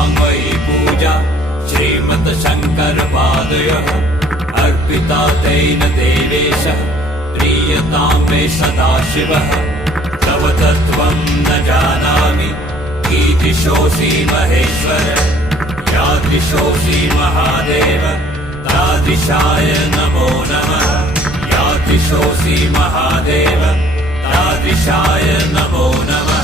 वाङ्मयी पूजा श्रीमत्शङ्करपादयः अर्पिता तेन देवेश प्रीयतां मे सदाशिवः तव तत्त्वं न जानामि कीदृशोऽसि महेश्वर यादृशोऽसि महादेव तादृशाय नमो नमः यादृशोऽसि महादेव तादृशाय नमो नमः।